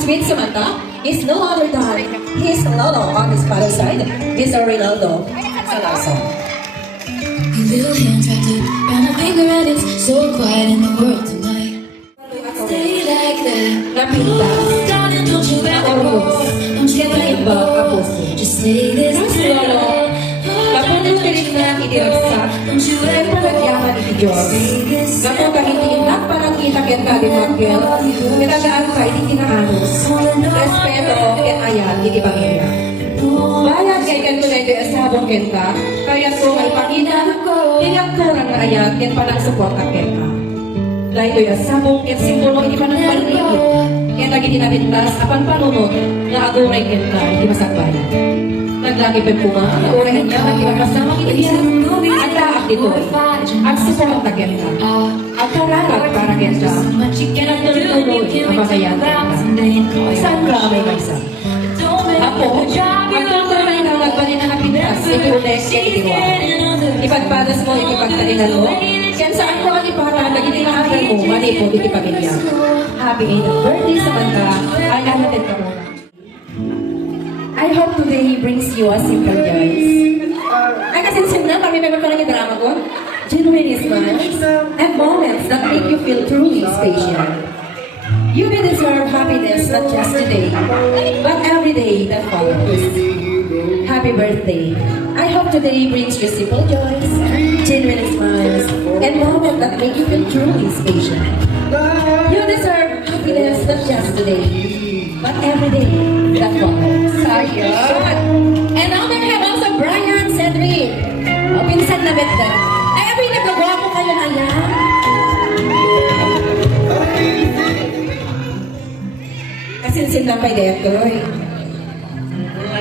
sweet Samantha is no other than his Lolo on his father's side, Mr. Rinaldo Salazar. Little hands wrapped around my finger and it's so quiet in the world tonight. Stay like that. Napintas, Darling, don't you ever go. Don't you iba ever ako. just say this Lolo, kapag pilit na itiragsak, Don't you ay ever palagyaman iti Diyos. Kapag kahindi nagpalang kita kaya kalimagyan, kitagaan ka iti kinaanos, respeto at ayan iti pamilya. Bayad kay kanto na ito asabong kenta, kaya ko may pakita, tinag ko lang na ayan, kaya palang support at kenta. Dahil ito yung asabong kaya simbolo iti panang paligid, kaya lagi tinapintas, apan panunod, na aguray kenta, iti masagbayan. Naglagi pa po nga, urahin niya, nagkakasama kitibiyan, at laak dito, at support at kenta. At karalag para kenta, kaya nagtuloy ang pagayan kenta. Saan ka may maysa? Ako, magtutuloy na magbalin na napintas, iti-ulex kaya itiwa. Ipagpadas mo, ipagtalinan mo, kaya saan ko kalipatan, nagitinahagan mo, manipod, iti pamilya. Happy 8th birthday, Samantha, ay alatin ka muna. I hope today brings you a simple joys. Ay, kasi simple, kami may magkaroon yung drama ko. Genuine smiles and moments that make you feel truly special. You may deserve happiness not just today, but every day that follows. Happy birthday. I hope today brings you simple joys, genuine smiles, and moments that make you feel truly special. You deserve happiness not just today, but every day that follows. Ayun! And now we have also Brian Cedric. O, pinsan na benda. Ay, abay, nagagawa ko kayo na yan. Kasinsin lang kay Detoy.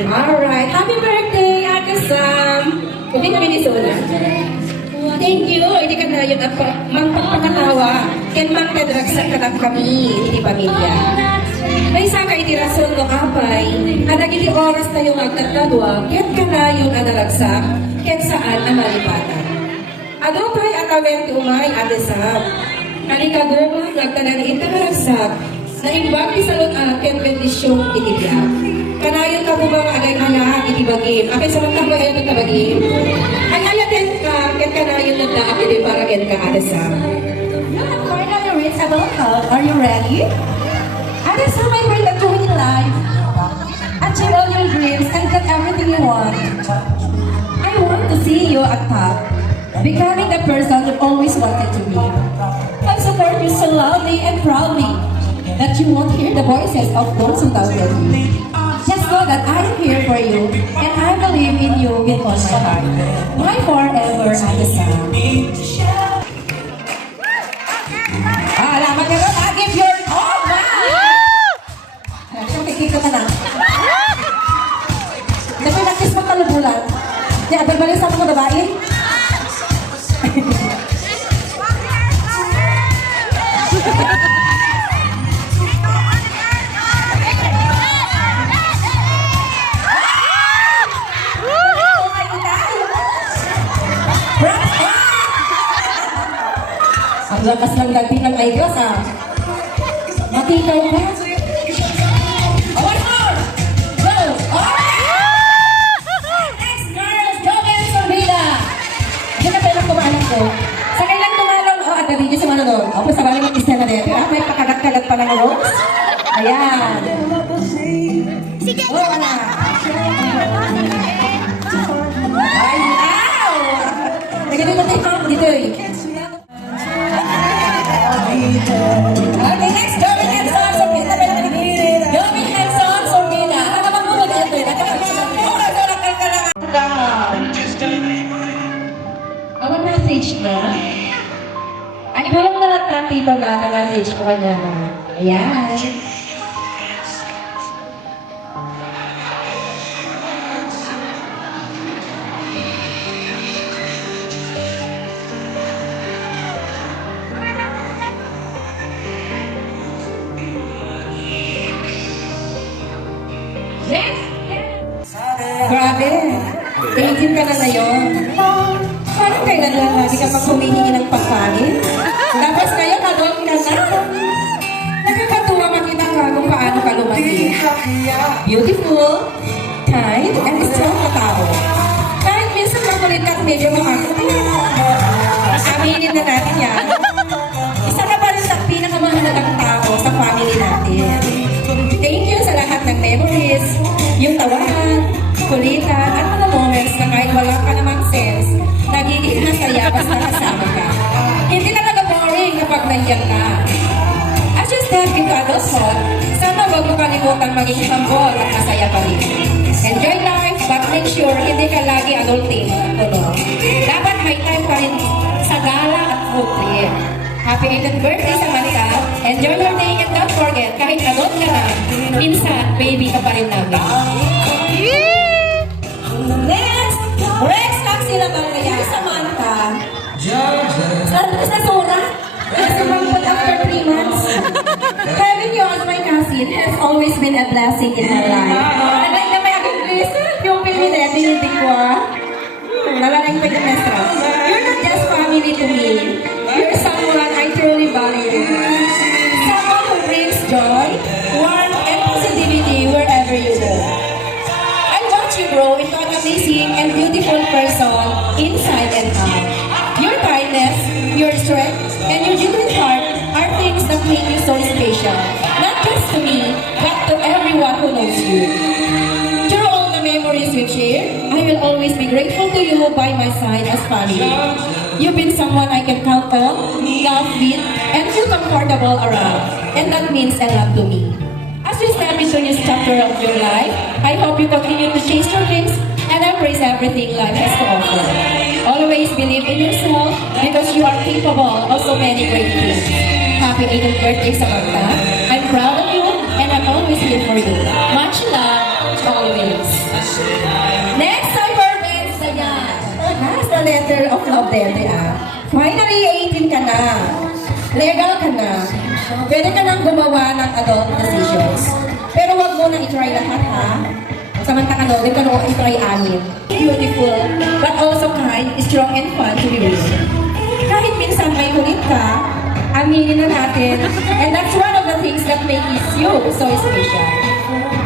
Alright. Happy birthday, Ate Sam. Hindi kami ni Sona. Thank you. Hindi ka na yun at magpapakatawa. Ken magkadragsak ka lang kami, hindi pamilya. May isa ka itirason no apay, at nagiti oras na yung magtatadwa, ken ka na yung analagsak, ken saan ang malipatan. Adopay at awet umay, Ate Sam. Kalikaguma, nagtanan itaragsak, na imbag isalot ken bendisyong itibiyag. Kanayon ka po ba agay malahat itibagim? Akin sa magtambay ayaw nagtabagim? Ay ayaten ka, ken kanayon nagdaap iti para ken ka, Ate Sam. Finally reach about health. Are you ready? At this time, I pray that you will in life, achieve all your dreams, and get everything you want. I want to see you at top, becoming the person you always wanted to be. I support you so loudly and proudly that you won't hear the voices of those who doubted you. Just know that I am here for you, and I believe in you with all my heart. My forever, Ate Sam. Alamat nyo ron, give your all, ma! Kikita ka na. Napinakis mo kalubulan. Di, abay balik sa mga babae. Ang lakas ng dagpi ng Aigos, ha? Matikaw ka. One more! Go! Next, girls, Joven Sorbida. Diyan na tayo lang kumalang ko. Sa kailang tumalong, at nandito si Manolo. Opo, sa baling mag-isa na dito. May pakagat-kagat pa ng rose. Ayan. Sige! Oo na. Ay, wow! Nagandito tayo, dito eh. Okay, next, Joven Henson Sorbida. Joven Henson Sorbida. Ano naman mo dito? Ang message na. Ay, walang nalat na tito na message ko kanya. Ayan. Grabe. 18 ka na ngayon. Parang kailan lang lagi ka pang humihingi ng pagkain? Tapos ngayon, adult ka na. Nakakatuwa makita ka kung paano ka lumaki. Beautiful, kind, and strong na tao. Kahit minsan makulit ka at medyo makakapit. Aminin na natin yan. Isa ka pa rin sa pinakamahalagang tao sa family natin. Thank you sa lahat ng memories, yung tawanan, kulitan, at mga moments na kahit wala ka namang sense, nagiging masaya basta kasama ka. Hindi talaga boring kapag nandiyan ka. As you step into adulthood, sana wag mo kalimutan maging humble at masaya pa rin. Enjoy life, but make sure hindi ka lagi adulting. Dapat may time pa rin sa gala at food trip. Happy 18th birthday, Samantha. Enjoy your day and don't forget, kahit adult ka na, minsan, baby ka pa rin namin. Next! Rex lang sila ba kaya? Samantha. Sa Sora? Sumampot after 3 months. Having you as my cousin has always been a blessing in my life. Nalay na may aking please. Yung pilmine, tinitig ko Nalanay pa yung mestra. You're not just family to me. You're someone I truly value. Someone who brings joy, warmth, and positivity wherever you go. I watch you grow into an amazing and beautiful person inside and out. Your kindness, your strength, and your genuine heart are things that make you so special. Not just to me, but to everyone who knows you. Through all the memories we've shared, I will always be grateful to you by my side as family. You've been someone I can count on, laugh with, and feel comfortable around. And that means a lot to me. As you step into this chapter of your life, I hope you continue to chase your dreams and embrace everything life has to offer. Always believe in yourself because you are capable of so many great things. Happy 18th birthday, Samantha. I'm proud of you and I'm always here for you. Much love, always. Next, time for Vince Dayan. Has the letter of love there, Finally, 18 ka na. Legal ka na. Pwede ka nang gumawa ng adult decisions. Pero wag mo na i-try lahat, ha? Samantha ka doon, ka nung i-try amin. Beautiful, but also kind, strong, and fun to be with. Kahit minsan may kulit ka, aminin na natin. And that's one of the things that makes you so special.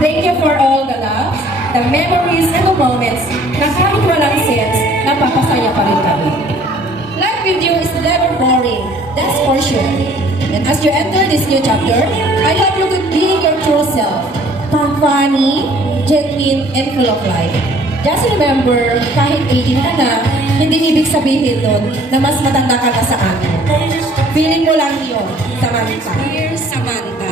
Thank you for all the love, the memories, and the moments na kahit walang sense, napapasaya pa rin kami. Life with you is never boring, that's for sure. And as you enter this new chapter, I hope you could be your true self. Funny, genuine, and full of life. Just remember, kahit 18 ka na, hindi ibig sabihin nun na mas matanda ka na sa akin. Feeling mo lang yun, Samantha. Dear Samantha.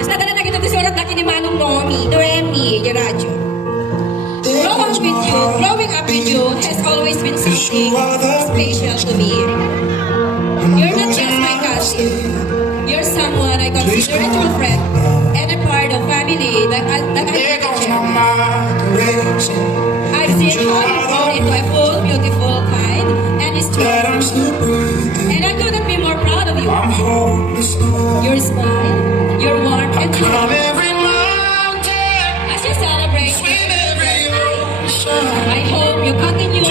Mas nadala na kita surat na kinimanong Nomi, Noemi, Geradyo. Growing up with you has always been something special to me. You're not just my cousin. You're someone I consider a true friend and a part of family that I cherish. I've seen how you grow into a full, beautiful, kind, and strong. And I couldn't be more proud of you. Your smile, your warmth, and your love. As you celebrate, I hope you continue.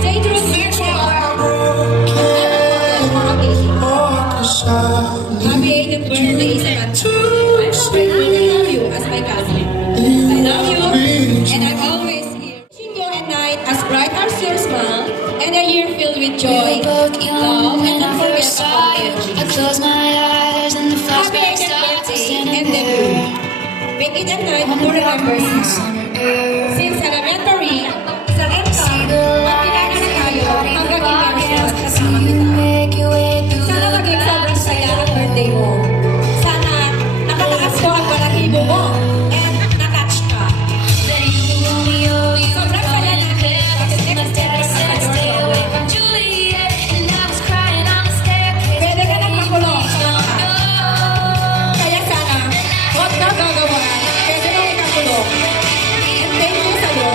Stay true to yourself. Happy 18th birthday, Samantha. I'm so grateful to have you as my cousin. I love you, and I'm always here. Wishing you a night as bright as your smile, and a year filled with joy, love, and unforgettable energy. I close my eyes and the Happy flashback 18th starts birthday, in and then you. Make it a night to remember you. Since elementary, sa EMTA, magkilala na tayo hanggang i-marriage kasama kita. Sana maging sobrang saya ang birthday mo. Sana nakataas ko ang balahibo mo and nakatch ka. Sobrang saya natin kasi next step na tayo. Pwede ka nang makulong sa mga. Kaya sana, huwag na gagawin. Pwede mo ikakulong. And thank you sa'yo.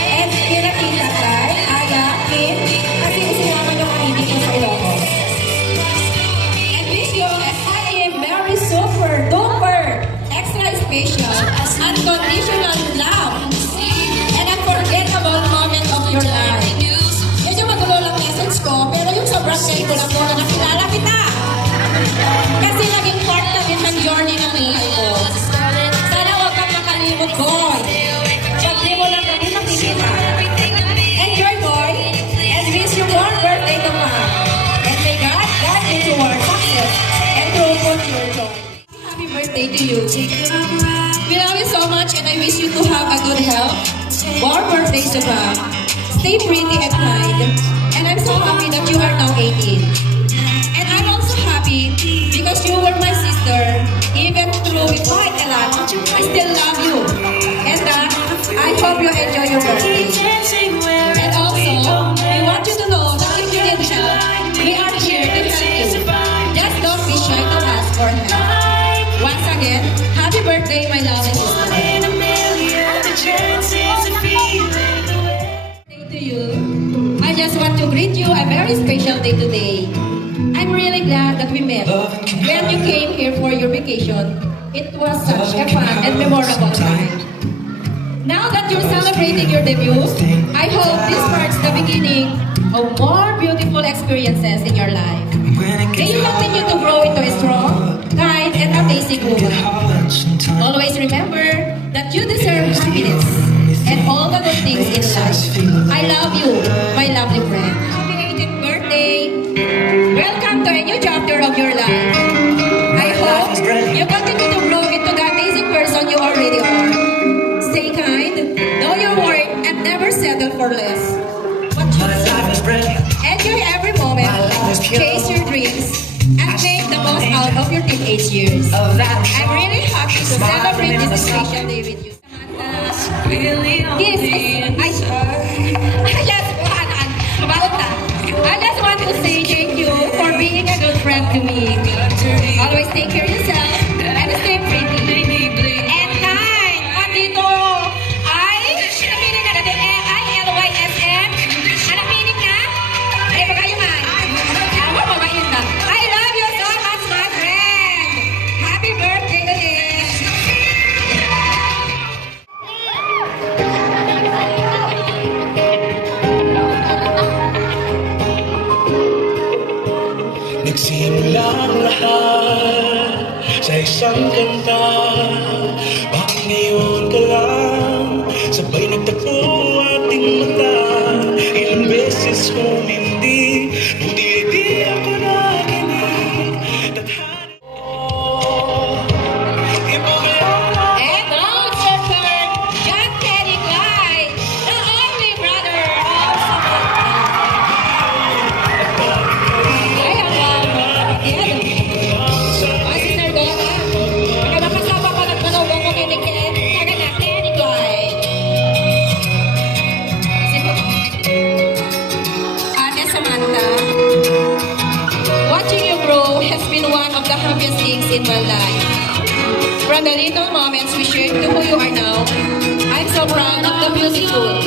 And pinakita kay Aya, Kim, kasi isinama niyo ang ibig mo sa Ilocos. And wish you a happy, very super, duper, extra special, unconditional love, and unforgettable moment of your life. Medyo magulo lang message ko, pero yung sobrang thankful ako na nakilala kita. Kasi naging part Happy birthday to you. We love you so much and I wish you to have a good health. More birthdays to come. Stay pretty and kind. And I'm so happy that you are now 18. And I'm also happy because you were my sister. Even through quite a lot, I still love you. And I hope you enjoy your birthday. And also, we want you to know that if you need help, we are here to help you. Just don't be shy to ask for help. Once again, happy birthday, my lovely sister. To you, I just want to greet you a very special day today. I'm really glad that we met. When you came here for your vacation, it was such a fun and memorable time. Now that you're celebrating your debut, I hope this marks the beginning of more beautiful experiences in your life. May you continue to grow into a strong, kind, and amazing woman. Always remember that you deserve happiness and all the good things in life. I love you, my lovely friend. Happy 18th birthday. Welcome to a new chapter of your life. I hope you continue to grow into the amazing person you already are. Stay kind, know your worth, and never settle for less. Enjoy every moment, chase your dreams, and make the most out of your teenage years. I'm really happy to celebrate this special day with you. I just want to say thank you for being a good friend to me. Always take care of yourself and stay pretty. And kind, andito ay napinig ka natin ILYSM. Napinig ka? Ay, magayon nga. Ako, magayon na. I love you so much, my friend. Happy birthday today. Nagsimula ang lahat sa isang kanta. Bakit ngayon ka lang sabay nagtagpo ating mata? Ilang beses humindi, buti di ako nakinig. Tadhana mo, ipagkala. And now it's your turn, John Teddy Clyde, the only brother of Samantha. Ay, ang kapatid. Ay, Sister Donna. Baka makasama ko ng manawang ko kinikit. Saga na, Teddy Clyde. Ate Samantha, watching you grow has been one of the happiest things in my life. From the little moments we shared to who you are now, I'm so proud of the beautiful,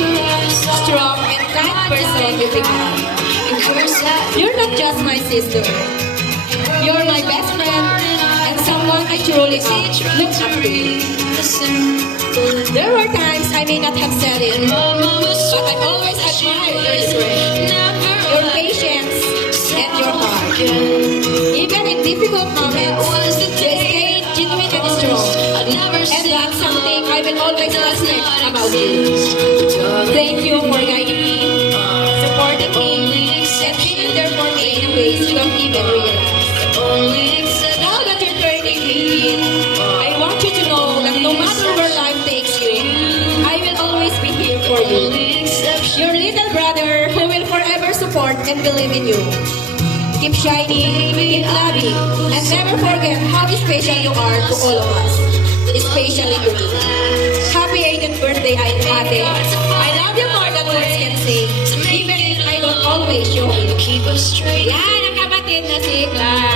strong, and kind person you become. You're not just my sister. You're my best friend and someone I truly look up to. There were times I may not have said it, but I always admired your strength, your patience, and your heart. Even in difficult moments, you stayed genuine and strong. And that's something I will always respect about you. Thank you for guiding me, supporting me, and being there for me in ways you don't even realize. Now that you're turning 18, I want you to know that no matter where life takes you, I will always be here for you. Your little brother who will forever support and believe in you. Keep shining, keep loving, and never forget how special you are to all of us, especially to me. Happy 18th birthday, Ate. I love you more than words can say, even if I don't always show you. Yan ang kapatid na si Clyde.